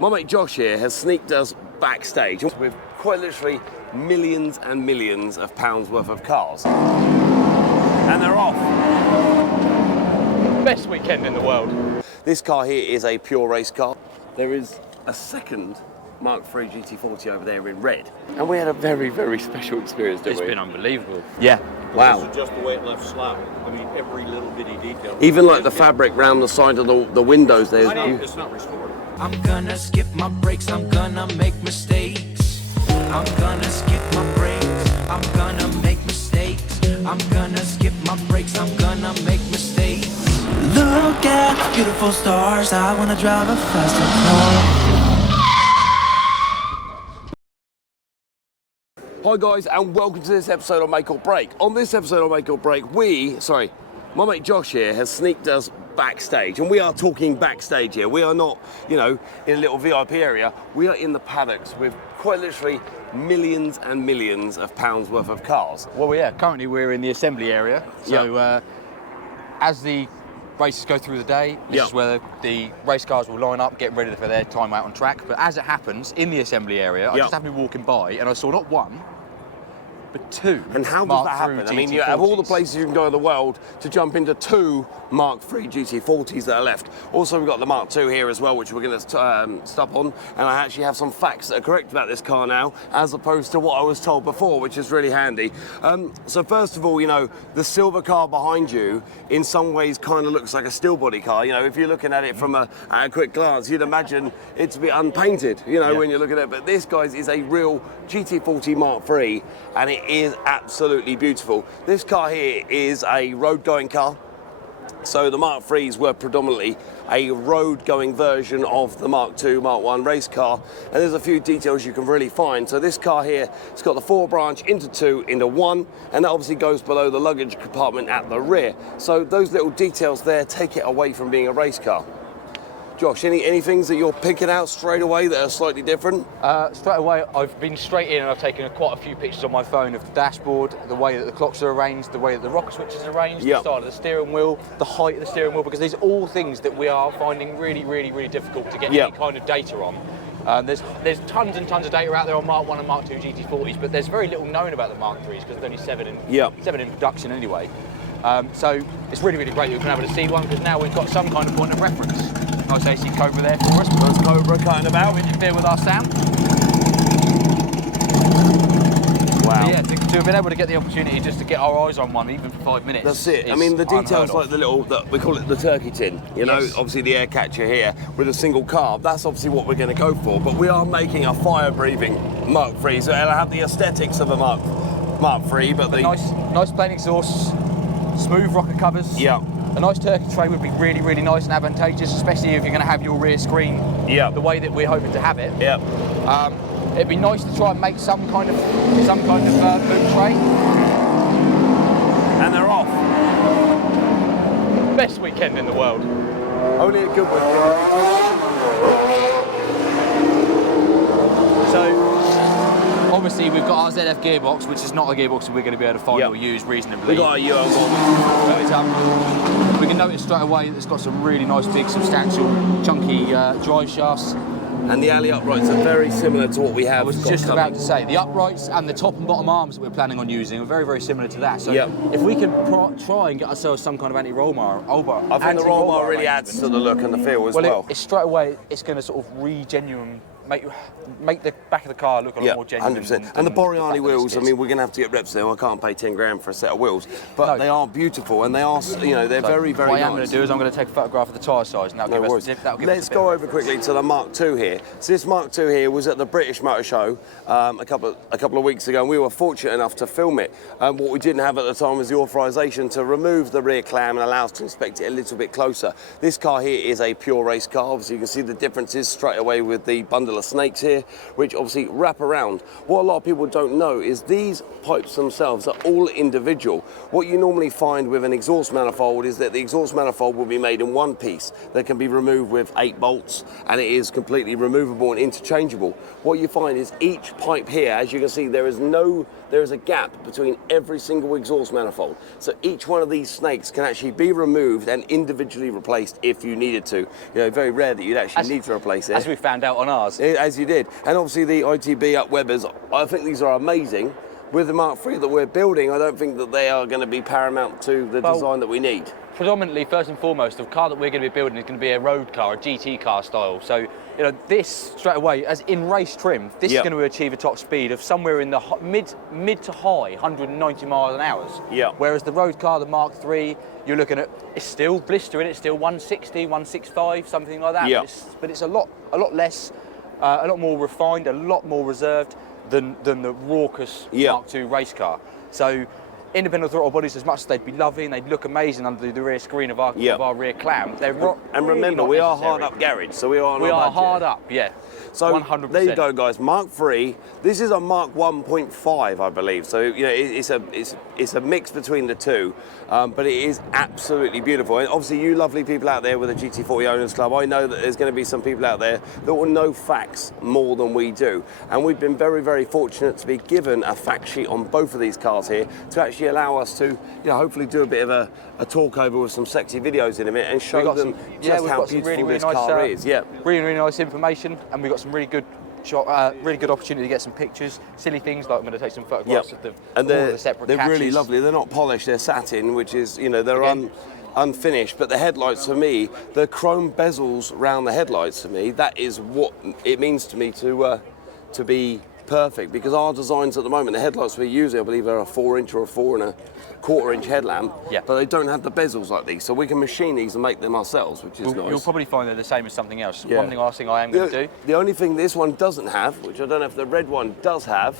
My mate Josh here has sneaked us backstage with quite literally millions and millions of pounds worth of cars. And they're off. Best weekend in the world. This car here is a pure race car. There is a second Mark III GT40 over there in red. And we had a very, very special experience, didn't we? It's been unbelievable. Yeah. Wow. This is just the way it left slap. I mean, every little bitty detail. Even like the fabric round the side of the windows there. It's not restored. I'm gonna skip my breaks, I'm gonna make mistakes. I'm gonna skip my breaks, I'm gonna make mistakes. I'm gonna skip my breaks, I'm gonna make mistakes. Look at the beautiful stars, I wanna drive a faster car. Hi guys, and welcome to this episode of Make or Break. On this episode of Make or Break, my mate Josh here has sneaked us backstage, and we are talking backstage here. We are not, in a little VIP area. We are in the paddocks with quite literally millions and millions of pounds worth of cars. Well, yeah, currently we're in the assembly area. So as the races go through the day, this is where the race cars will line up, getting ready for their time out on track. But as it happens, in the assembly area, I just happened to be walking by and I saw not one, but two. And how does that happen? I mean, you have all the places you can go in the world to jump into two Mark III GT40'S that are left. Also, we've got the Mark II here as well, which we're going to stop on. And I actually have some facts that are correct about this car now, as opposed to what I was told before, which is really handy. So first of all, the silver car behind you, in some ways, kind of looks like a steel body car. If you're looking at it from a quick glance, you'd imagine it to be unpainted, when you look at it. But this, guys, is a real GT40 Mark III, and it is absolutely beautiful. This car here is a road-going car. So the Mark IIIs were predominantly a road-going version of the Mark II, Mark I race car, and there's a few details you can really find. So this car here, it's got the 4-branch into 2 into 1, and that obviously goes below the luggage compartment at the rear. So those little details there take it away from being a race car. Josh, any things that you're picking out straight away that are slightly different? Straight away, I've been straight in and I've taken quite a few pictures on my phone of the dashboard, the way that the clocks are arranged, the way that the rocker switch is arranged, the style of the steering wheel, the height of the steering wheel, because these are all things that we are finding really, really, really difficult to get any kind of data on. There's tons and tons of data out there on Mark I and Mark II GT40's, but there's very little known about the Mark IIIs because there's only 7 in production anyway. So it's really, really great that we've been able to see one, because now we've got some kind of point of reference. Nice AC Cobra there for us. Nice Cobra cutting about. To interfere with our sound. Wow. So yeah, to have been able to get the opportunity just to get our eyes on one, even for 5 minutes. That's it. I mean, the details like the little, we call it the turkey tin, obviously the air catcher here with a single carb, that's obviously what we're going to go for. But we are making a fire-breathing Mark III, so it'll have the aesthetics of a Mark III, but the... Nice plain exhaust, smooth rocker covers. Yeah. A nice turkey tray would be really, really nice and advantageous, especially if you're going to have your rear screen the way that we're hoping to have it. Yeah. It'd be nice to try and make some kind of boot tray. And they're off. Best weekend in the world. Only a Goodwood. So, obviously we've got our ZF gearbox, which is not a gearbox that we're going to be able to find or use reasonably. We've got a UL1. We can notice straight away that it's got some really nice, big, substantial, chunky drive shafts. And the alley uprights are very similar to what we have. I was just about to say, the uprights and the top and bottom arms that we're planning on using are very, very similar to that. So if we can try and get ourselves some kind of anti-roll bar. I think the roll bar really adds to the look and the feel as well. It's straight away, it's going to sort of make the back of the car look a lot more genuine. 100%. And the Boreani wheels, I mean, we're going to have to get reps there. I can't pay 10 grand for a set of wheels, but they are beautiful and they are, they're very, very nice. What I am going to do is I'm going to take a photograph of the tyre size, and that'll give us Let's go over quickly to the Mark II here. So this Mark II here was at the British Motor Show a couple of weeks ago, and we were fortunate enough to film it. What we didn't have at the time was the authorisation to remove the rear clam and allow us to inspect it a little bit closer. This car here is a pure race car. Obviously, you can see the differences straight away with the bundle of snakes here, which obviously wrap around. What a lot of people don't know is these pipes themselves are all individual. What you normally find with an exhaust manifold is that the exhaust manifold will be made in one piece that can be removed with 8 bolts, and it is completely removable and interchangeable. What you find is each pipe here, as you can see, there is a gap between every single exhaust manifold. So each one of these snakes can actually be removed and individually replaced if you needed to. You know, very rare that you'd actually need to replace it. As we found out on ours. As you did. And obviously the ITB up Webbers, I think these are amazing. With the Mark III that we're building, I don't think that they are going to be paramount to the design that we need. Predominantly, first and foremost, the car that we're going to be building is going to be a road car, a GT car style. So, you know, this straight away, as in race trim, this is going to achieve a top speed of somewhere in the mid to high 190 miles an hour. Yeah. Whereas the road car, the Mark III, you're looking at, it's still blistering, it's still 160, 165, something like that. Yeah. But it's a lot less, a lot more refined, a lot more reserved than the raucous Mark II race car. So independent throttle bodies, as much as they'd be lovely and they'd look amazing under the rear screen of our rear clam, they're not. And remember, we are hard up garage, so we are on. We are hard up, yeah. So 100%. There you go, guys. Mark III. This is a Mark 1.5, I believe. So you know, it's a mix between the two, but it is absolutely beautiful. And obviously, you lovely people out there with the GT40 Owners Club, I know that there's going to be some people out there that will know facts more than we do, and we've been very, very fortunate to be given a fact sheet on both of these cars here to actually allow us to, you know, hopefully do a bit of a talk over with some sexy videos in a minute and show them just how beautiful this car is. Yeah, really nice information, and we've got some really good opportunity to get some pictures, silly things like I'm going to take some photographs of all the separate they're catches. really lovely. They're not polished, they're satin, which is, you know, they're unfinished. But the headlights for me, the chrome bezels around the headlights for me, that is what it means to me to be perfect, because our designs at the moment, the headlights we're using, I believe are a 4-inch or a 4.25-inch headlamp, but they don't have the bezels like these, so we can machine these and make them ourselves, which is nice. You'll probably find they're the same as something else. One last thing I am going to do. The only thing this one doesn't have, which I don't know if the red one does have,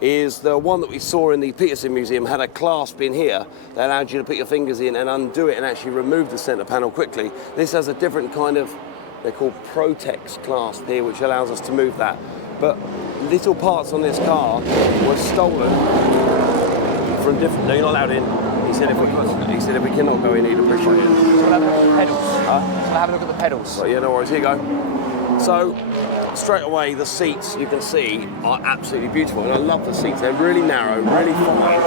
is the one that we saw in the Peterson Museum had a clasp in here that allowed you to put your fingers in and undo it and actually remove the centre panel quickly. This has a different kind of, they're called Protex clasp here, which allows us to move that. But little parts on this car were stolen from different. No, you're not allowed in. He said if we cannot go in, he'd appreciate it. So we'll have a look at the pedals. So have a look at the pedals. So yeah, no worries. Here you go. So straight away, the seats you can see are absolutely beautiful, and I love the seats. They're really narrow, really fine.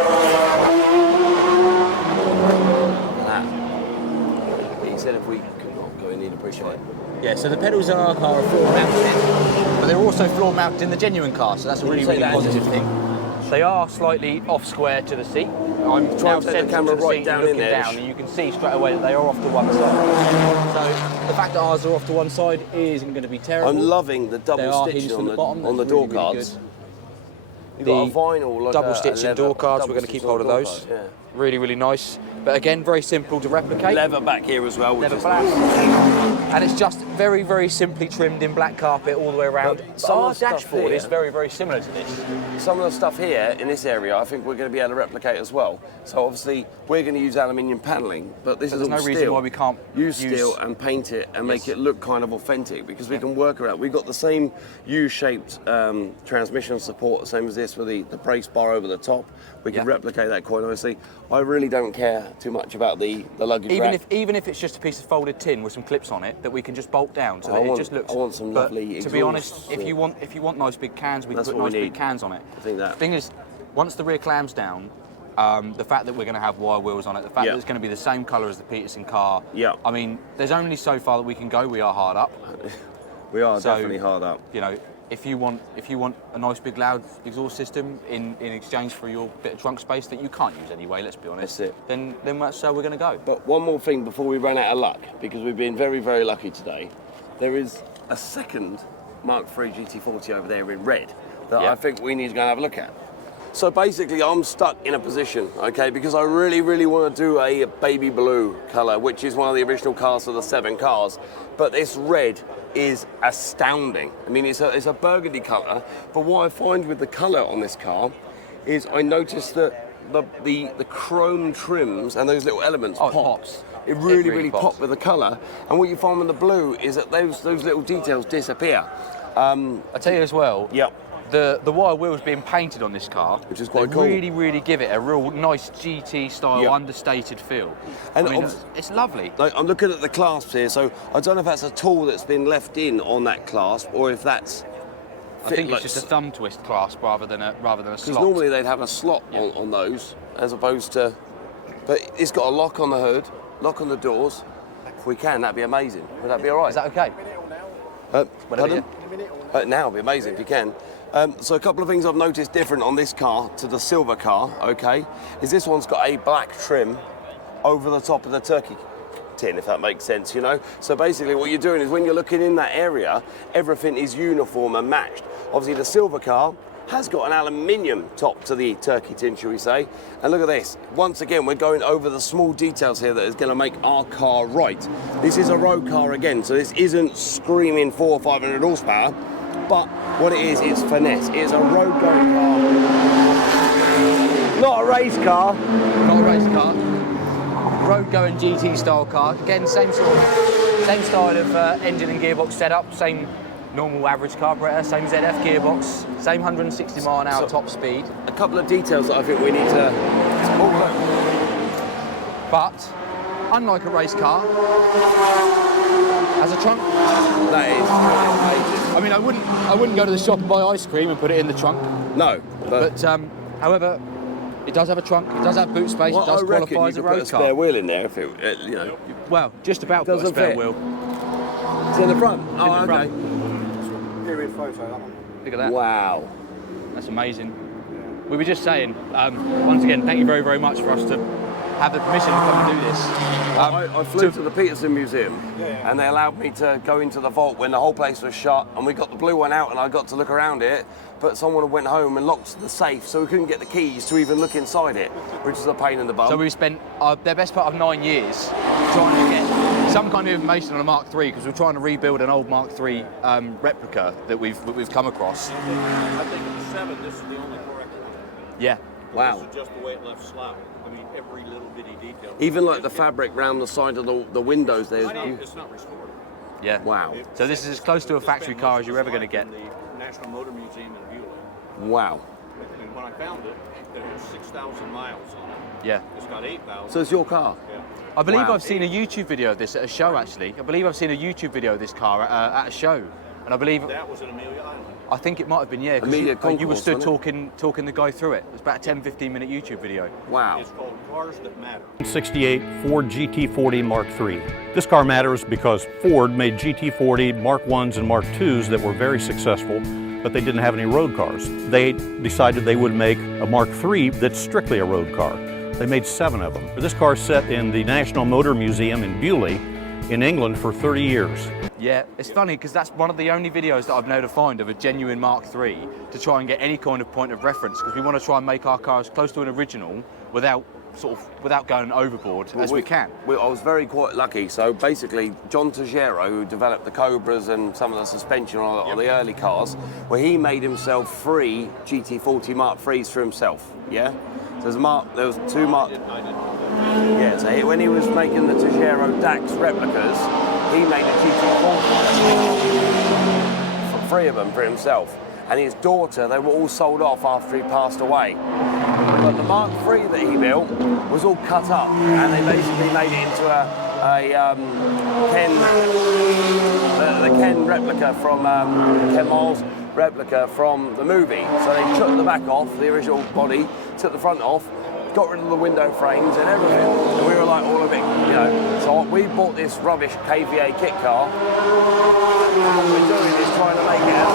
He said if we could not go in, he'd appreciate it. Yeah, so the pedals in our car are floor mounted, but they're also floor mounted in the genuine car, so that's a really positive thing. They are slightly off square to the seat. I'm trying to set the camera right down in there, and you can see straight away that they are off to one side. So the fact that ours are off to one side isn't going to be terrible. I'm loving the double stitching on the door cards. You've got a vinyl, like double stitching door cards. We're going to keep hold of those. Really nice. But again, very simple to replicate. Leather back here as well, which is black. And it's just very simply trimmed in black carpet all the way around. Our dashboard is very similar to this. Some of the stuff here in this area, I think we're going to be able to replicate as well. So obviously, we're going to use aluminium panelling, but this is all there's no steel. reason why we can't use steel and paint it and make it look kind of authentic, because we can work around. We've got the same U-shaped transmission support, the same as this with the brace bar over the top. We can replicate that quite nicely. I really don't care too much about the luggage rack. Even if it's just a piece of folded tin with some clips on it that we can just bolt down, so that it just looks. I want some lovely exhausts. To be honest, if you want nice big cans, we can put nice big cans on it. I think that. The thing is, once the rear clam's down, the fact that we're going to have wire wheels on it, the fact that it's going to be the same colour as the Peterson car. I mean, there's only so far that we can go. We are hard up. We are definitely hard up. You know, if you want a nice big loud exhaust system in exchange for your bit of trunk space that you can't use anyway, let's be honest. That's it. Then that's how we're going to go. But one more thing before we run out of luck, because we've been very lucky today. There is a second Mark III GT40 over there in red that I think we need to go and have a look at. So basically, I'm stuck in a position, okay, because I really want to do a baby blue colour, which is one of the original cars of the 7 cars. But this red is astounding. I mean, it's a burgundy colour, but what I find with the colour on this car is I noticed that the chrome trims and those little elements pops. It really, really pops. popped with the colour. And what you find with the blue is that those little details disappear. I tell you as well. Yep. The wire wheels being painted on this car, which is quite they cool. Really give it a real nice GT style, Yep. understated feel. And I mean, it's lovely. Like, I'm looking at the clasps here, so I don't know if that's a tool that's been left in on that clasp or if that's. I think it's just a thumb twist clasp rather than a slot. Because normally they'd have a slot on those, as opposed to. But it's got a lock on the hood, lock on the doors. If we can, that'd be amazing. Would that be all right? Is that okay? Pardon? Now would be amazing if you can. So a couple of things I've noticed different on this car to the silver car, okay, is this one's got a black trim over the top of the turkey tin, if that makes sense, you know? So basically what you're doing is when you're looking in that area, everything is uniform and matched. Obviously the silver car has got an aluminium top to the turkey tin, shall we say. And look at this. Once again, we're going over the small details here that is going to make our car right. This is a road car again, so this isn't screaming 400 or 500 horsepower, but what it is, it's finesse. It's a road going car. Not a race car. Not a race car. Road going GT style car. Again, same style of engine and gearbox setup, same normal average carburetor, same ZF gearbox, same 160 mile an hour top speed. A couple of details that I think we need to. But unlike a race car, has a trunk. That is amazing. I mean, I wouldn't go to the shop and buy ice cream and put it in the trunk. No, but however, it does have a trunk. It does have boot space. Well, it does I reckon qualify as a road car. put a spare wheel in there if it, you know. Well, just about put a spare wheel. It's in the front. Oh, in the okay. Period photo, that one. Look at that. Wow. That's amazing. We were just saying, once again, thank you very much for us to have the permission to come and do this. I flew to the Peterson Museum and they allowed me to go into the vault when the whole place was shut, and we got the blue one out and I got to look around it, but someone went home and locked the safe, so we couldn't get the keys to even look inside it, which is a pain in the bum. So we spent the best part of 9 years trying to get some kind of information on a Mark III, because we're trying to rebuild an old Mark III replica that we've come across. I think of the 7, this is the only correct one. Yeah. Wow. This is just the way it left slouch. I mean, every little bitty detail. Even like the fabric round the side of the windows there's. It's not restored. Yeah. Wow. So this is as close to a factory car as you're ever going to get. In the National Motor Museum in Beulah. Wow. And when I found it, it had 6,000 miles on it. Yeah. It's got 8,000. So it's your car? Yeah. I believe Wow. I've seen a YouTube video of this at a show, actually. I believe I've seen a YouTube video of this car at a show. And I believe... That was in Amelia Island. I think it might have been, yeah. 'cause Amelia you were Concourse, stood wasn't talking the guy through it. It was about a 10-15 minute YouTube video. Wow. It's called Cars That Matter. 68 Ford GT40 Mark III. This car matters because Ford made GT40 Mark I's and Mark II's that were very successful, but they didn't have any road cars. They decided they would make a Mark III that's strictly a road car. They made 7 of them. This car sat in the National Motor Museum in Beulah in England for 30 years. Yeah, it's funny because that's one of the only videos that I've known to find of a genuine Mark III to try and get any kind of point of reference, because we want to try and make our car as close to an original without going overboard as we can. I was quite lucky. So basically, John Togeteher, who developed the Cobras and some of the suspension on the early cars, well, he made himself 3 GT40 Mark III's for himself. Yeah. So there was 2 Mark. I didn't know that. Yeah. So when he was making the Togeteher Dax replicas, he made a GT40, 3 of them for himself. And his daughter, they were all sold off after he passed away. But the Mark III that he built was all cut up, and they basically made it into the Ken replica from Ken Miles replica from the movie. So they took the back off, the original body, took the front off, got rid of the window frames and everything. And we were like all a bit, you know. So we bought this rubbish KVA kit car. And what we're doing is trying to make it as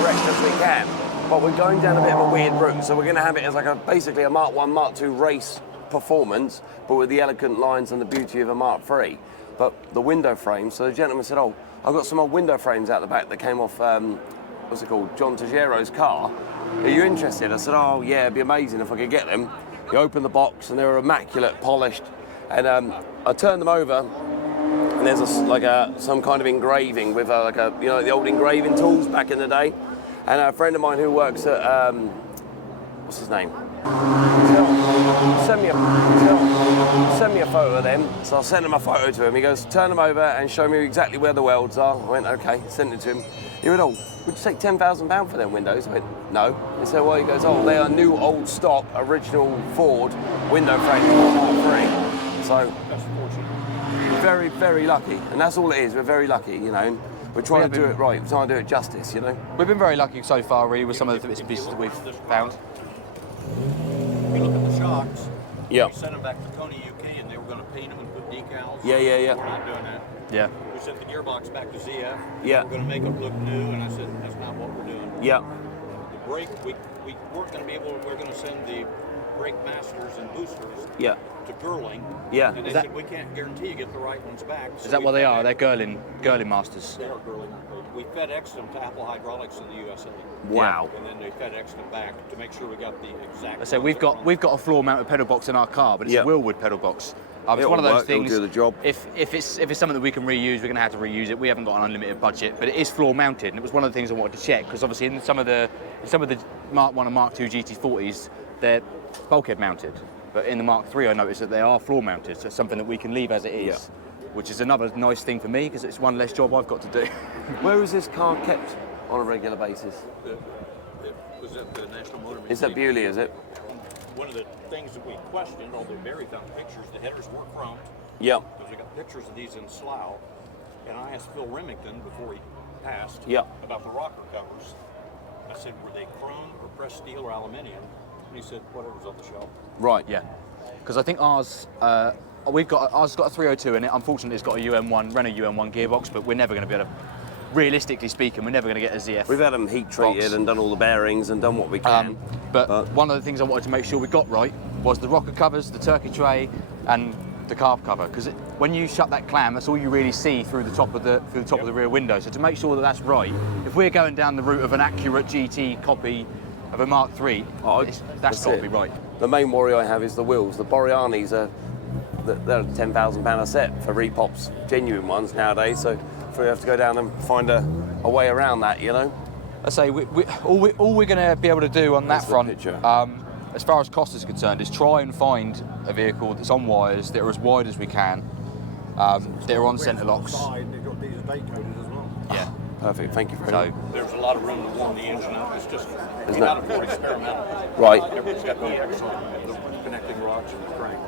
correct as we can. But we're going down a bit of a weird route. So we're going to have it as like basically a Mark I, Mark II race performance, but with the elegant lines and the beauty of a Mark III. But the window frames, so the gentleman said, oh, I've got some old window frames out the back that came off, what's it called, John Togeteher's car. Are you interested? I said, oh yeah, it'd be amazing if I could get them. You open the box and they were immaculate, polished. And I turned them over and there's some kind of engraving with the old engraving tools back in the day. And a friend of mine who works at, what's his name? send me a photo of them. So I sent him a photo to him. He goes, turn them over and show me exactly where the welds are. I went, okay, sent it to him. He went, oh, would you take £10,000 for them windows? I went, no. He said, well, he goes, oh, they are new, old stock, original Ford window frame Mark III. So, That's fortunate. very, very lucky. And that's all it is, we're very lucky, you know. And we're trying to do it right, we're trying to do it justice, you know. We've been very lucky so far, really, with some of the bits and pieces that we've found. If you look at the shocks, Yeah. we sent them back to Coney, UK, and they were going to paint them and put decals. Yeah. We're not doing that. Yeah. We sent the gearbox back to ZF. Yeah. We're going to make them look new, and I said, that's not what we're doing. Yeah. The brake, we weren't going to be able to, we're going to send the brake masters and boosters Yeah. to Girling. Yeah. And they said, we can't guarantee you get the right ones back. Is that what they are? They're Girling masters. They are Girling. We FedExed them to Apple Hydraulics in the USA. Wow. And then they FedExed them back to make sure we got the exact. So we've got a floor mounted pedal box in our car, but it's Yeah. a Willwood pedal box. It's It'll one of those work, it'll things. do the job. If it's something that we can reuse, we're going to have to reuse it. We haven't got an unlimited budget, but it is floor mounted, and it was one of the things I wanted to check because obviously in some of the Mark 1 and Mark 2 GT40'S, they're bulkhead mounted, but in the Mark 3 I noticed that they are floor mounted, so it's something that we can leave as it is. Yeah. Which is another nice thing for me because it's one less job I've got to do. Where is this car kept on a regular basis? It was at the National Motor Museum. Is that Bewley, is it? One of the things that we questioned, although Barry found pictures, the headers were chromed. Yeah. Because we got pictures of these in Slough. And I asked Phil Remington before he passed Yeah. about the rocker covers. I said, were they chrome or pressed steel or aluminium? And he said, whatever's on the shelf. Right. Yeah, because I think ours got a 302 in it. Unfortunately, it's got a Renault UM1 gearbox, but we're never going to be able to. Realistically speaking, we're never going to get a ZF. We've had them heat treated box. and done all the bearings and done what we can. But one of the things I wanted to make sure we got right was the rocker covers, the turkey tray, and the carb cover. Because when you shut that clam, that's all you really see through the top of the rear window. So to make sure that that's right, if we're going down the route of an accurate GT copy of a Mark III, that's got to be right. The main worry I have is the wheels. The Boreanis they're £10,000 a set for repops, genuine ones nowadays. So we have to go down and find a way around that, you know. I say all we're going to be able to do on that front, as far as cost is concerned, is try and find a vehicle that's on wires that are as wide as we can, that are on centre locks. They've got these date coded as well. Yeah. Perfect, thank you very much. There's a lot of room to warm the engine up. It's just not a Ford experimental. Right. Everybody's got the X on the connecting rods and the crank.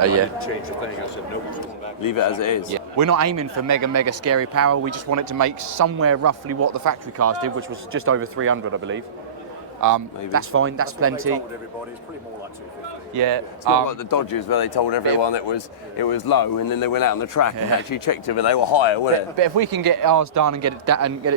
Yeah. Change the thing. I said, nobody's going back. Leave it as it is. Yeah. We're not aiming for mega scary power. We just want it to make somewhere roughly what the factory cars did, which was just over 300, I believe. That's fine. That's plenty. They told everybody it's pretty more like 250. Yeah. It's not like the Dodgers where they told everyone it was low, and then they went out on the track and actually checked it, and they were higher, weren't it? But if we can get ours done and get it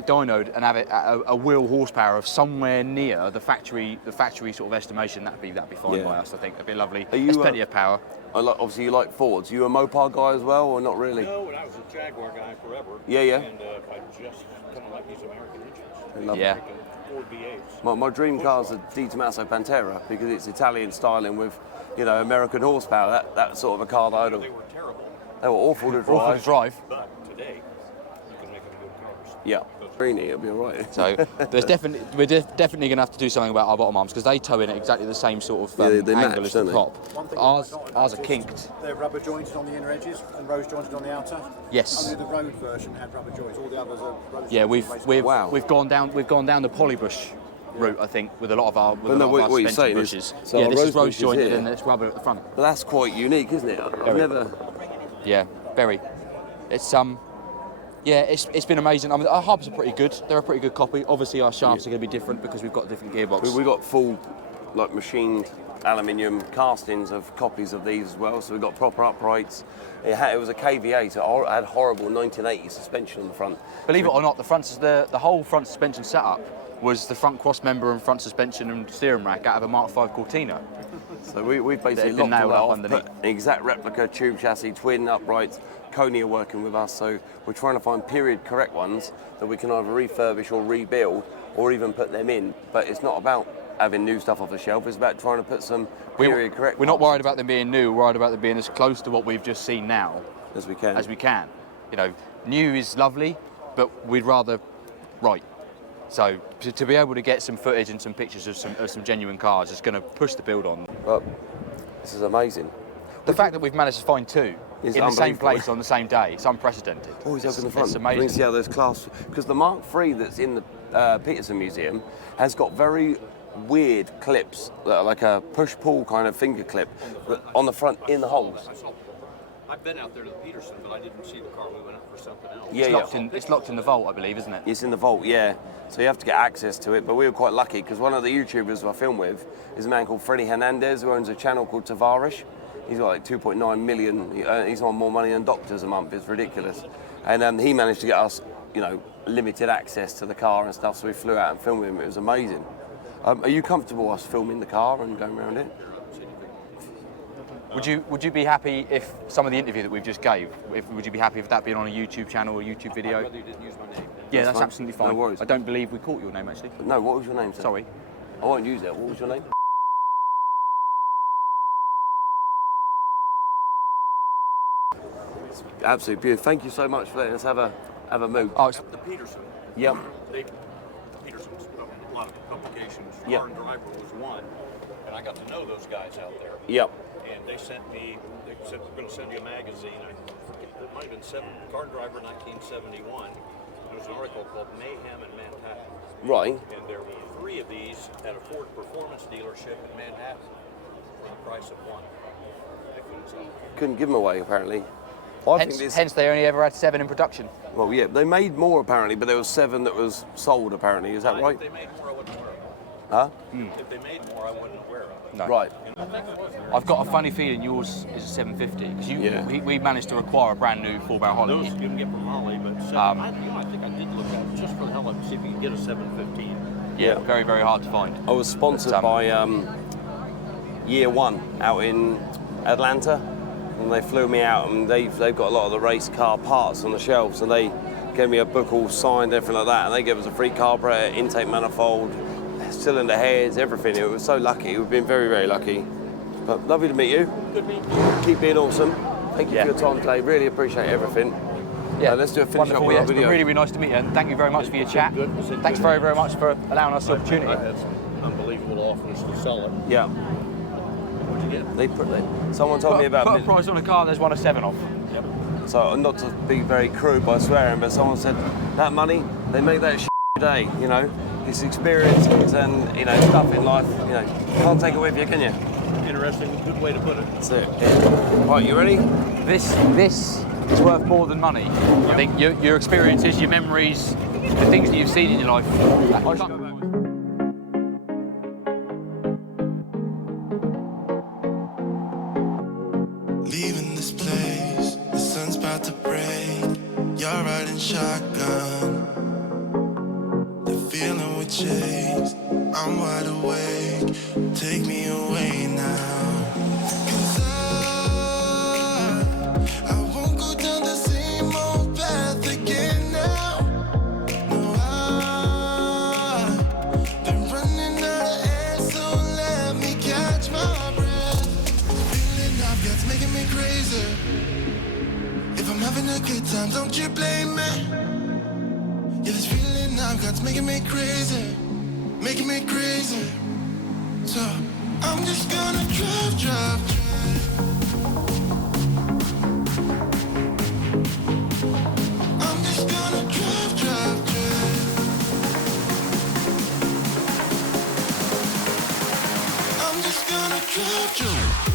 dynoed and have it at a wheel horsepower of somewhere near the factory sort of estimation, that'd be fine by us. I think that'd be lovely. There's plenty of power. Obviously, you like Fords. You a Mopar guy as well, or not really? No, and I was a Jaguar guy forever. Yeah. And I just kind of like these American engines. Love Yeah. Ford V8s. My dream car is a Di Tommaso Pantera because it's Italian styling with, American horsepower. That sort of a car that I'd have. They were terrible, They were awful to drive. Awful to drive. but today you can make them good cars. Yeah. Greeny, it'll be all right. So we're definitely going to have to do something about our bottom arms because they tow in at exactly the same sort of they angle match, as the don't they? prop. Ours are kinked. They're rubber jointed on the inner edges and rose jointed on the outer. Yes. Only the road version had rubber joints. All the others are rose Yeah, jointed. we've gone down the polybush route, I think, with a lot of our what you're suspension saying bushes. is, so yeah, our this rose is rose bush is jointed here. and it's rubber at the front. But that's quite unique, isn't it? I've never. Yeah, very. It's it's been amazing. I mean, our hubs are pretty good. They're a pretty good copy. Obviously, our shafts are going to be different because we've got a different gearbox. We got full, machined aluminium castings of copies of these as well. So we've got proper uprights. It was a KVA, so it had horrible 1980 suspension on the front. Believe it or not, the whole front suspension setup was the front cross member and front suspension and steering rack out of a Mark V Cortina. So we've basically They've been locked all nailed that up off, underneath. put an exact replica tube chassis, twin uprights. Coney are working with us, so we're trying to find period correct ones that we can either refurbish or rebuild, or even put them in. But it's not about having new stuff off the shelf. It's about trying to put some period correct. We're not worried about them being new. We're worried about them being as close to what we've just seen now as we can. As we can. New is lovely, but we'd rather right. So to be able to get some footage and some pictures of some genuine cars is going to push the build on. But this is amazing. The fact that we've managed to find two in the same place on the same day, it's unprecedented. Always open the front. It's amazing. You can see how those class, because the Mark III that's in the Peterson Museum has got very weird clips, like a push-pull kind of finger clip on the front in the holes. I've been out there to the Peterson, but I didn't see the car. We went up for something else. Yeah, It's locked in the vault, I believe, isn't it? It's in the vault, yeah. So you have to get access to it, but we were quite lucky because one of the YouTubers who I film with is a man called Freddie Hernandez who owns a channel called Tavares. He's got like 2.9 million. He's on more money than doctors a month. It's ridiculous. And he managed to get us, limited access to the car and stuff. So we flew out and filmed him. It was amazing. Are you comfortable us filming the car and going around it? Would you be happy if some of the interview that we've just gave, would you be happy if that being on a YouTube channel or YouTube video? I'd rather you didn't use my name. Yeah, that's fine. absolutely fine. No worries. I don't believe we caught your name, actually. No, what was your name, sir? Sorry. I won't use it. What was your name? Absolutely beautiful. Thank you so much for letting us have a move. Oh, it's, The Peterson. Yep. Peterson's a lot of publications. Yep. Car and Driver was one, and I got to know those guys out there. Yep. And they said we're going to send you a magazine. I forget, it might have been Car and Driver 1971. There was an article called Mayhem in Manhattan. Right. And there were 3 of these at a Ford Performance dealership in Manhattan for the price of one. They couldn't sell. Couldn't give them away, apparently. hence they only ever had 7 in production. Well, yeah, they made more apparently, but there was 7 that was sold apparently. Is that right? If they made more, I wouldn't wear them. Huh? If they made more, I wouldn't wear them. No. Right. I've got a funny feeling yours is a 750 because we managed to acquire a brand new 4-barrel Holly. Those you can get from Holly, but I think I did look at it just for the hell of it, see if you can get a 715. Yeah, very, very hard to find. I was sponsored by Year One out in Atlanta, and they flew me out, and they've got a lot of the race car parts on the shelves, and they gave me a book all signed, everything like that, and they gave us a free carburetor, intake manifold, cylinder heads, everything. It was so lucky. We've been very, very lucky. But lovely to meet you. Good meeting you. Keep being awesome. Thank you for your time today. Really appreciate everything. Yeah, let's do a finish up wonderful. with Yeah, our it's been video. really, really nice to meet you, and thank you very much for your chat. Thanks very, very much for allowing us the opportunity. I had some unbelievable offers to sell it. Yeah. What'd you get? Someone told me about put a price on a car, there's one of 7 off. Yep. So not to be very crude by swearing, but someone said that money, they make that shit every day, you know. It's experiences and, you know, stuff in life, you know, can't take it with you, can you? Interesting, good way to put it. That's it. Yeah. Right, you ready? This is worth more than money. I think your experiences, your memories, the things that you've seen in your life. I can't- Leaving this place, the sun's about to break. You're riding shotgun. The feeling we chase, I'm wide awake. Take me away now. 'Cause I won't go down the same old path again now. No, I've been running out of air, so let me catch my breath. Feeling I've got's making me crazy. If I'm having a good time, don't you blame me. Yeah, this feeling I've got's making me crazy, making me crazy. So I'm just gonna drive. I'm just gonna drive. I'm just gonna drive.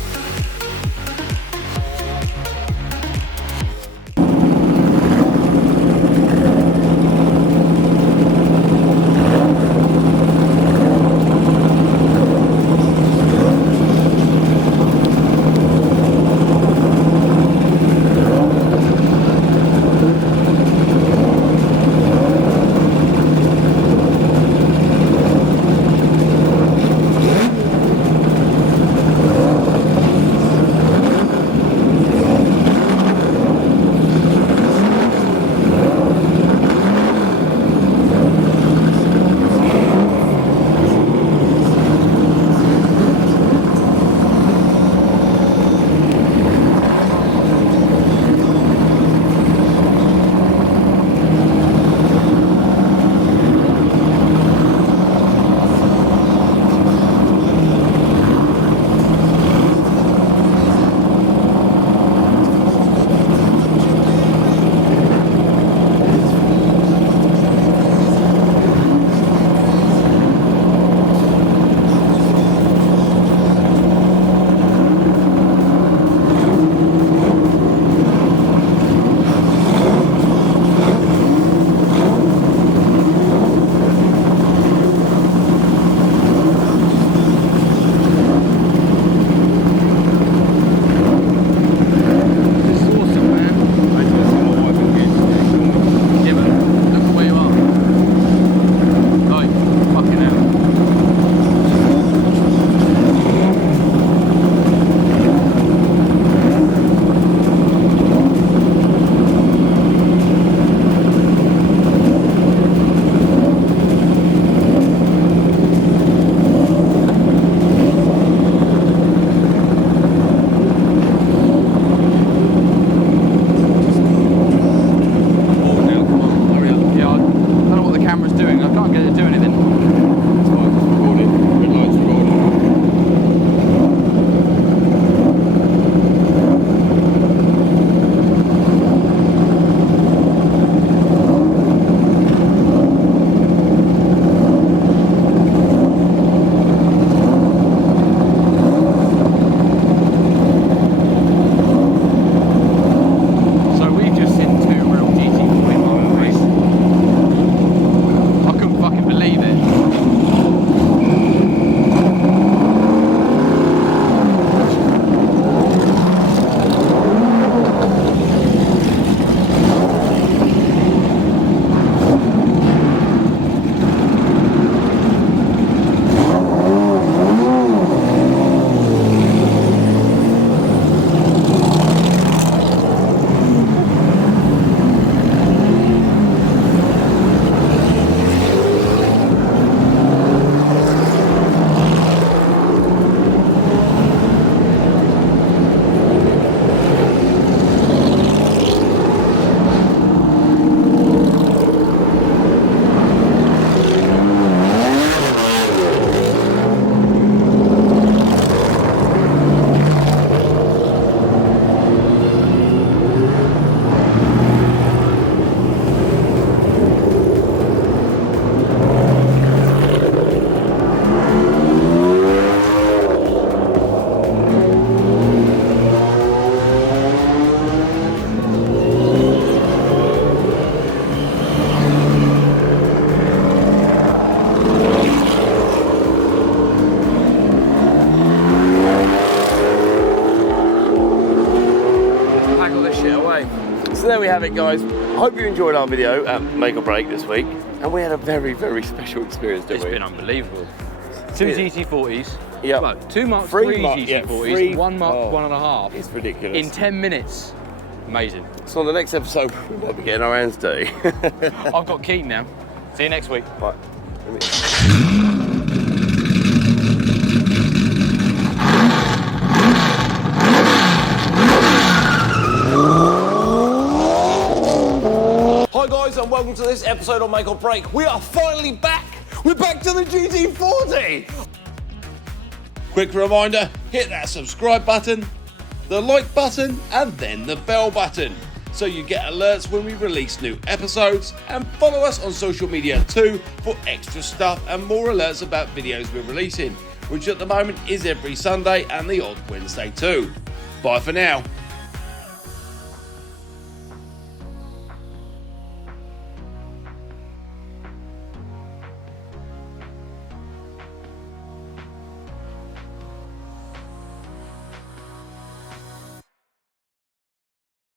you're doing it then. Red light's recording. So we've just seen two real GT40 motorways. I couldn't fucking believe it. Pack all this shit away. So there we have it, guys. I hope you enjoyed our video at Make or Break this week. And we had a very, very special experience, didn't It's we? been unbelievable. Two Yeah. GT40s. Yep. Well, two Mark Three III Mark- GT40s, three- one Mark oh. 1.5. It's ridiculous. In 10 minutes. Amazing. So on the next episode, we might be getting our hands dirty. I've got Keaton now. See you next week. Right. Let me- Hi guys, and welcome to this episode of Make or Break. We are finally back. We're back to the GT40. Quick reminder, hit that subscribe button, the like button, and then the bell button, so you get alerts when we release new episodes, and follow us on social media too for extra stuff and more alerts about videos we're releasing, which at the moment is every Sunday and the odd Wednesday too. Bye for now.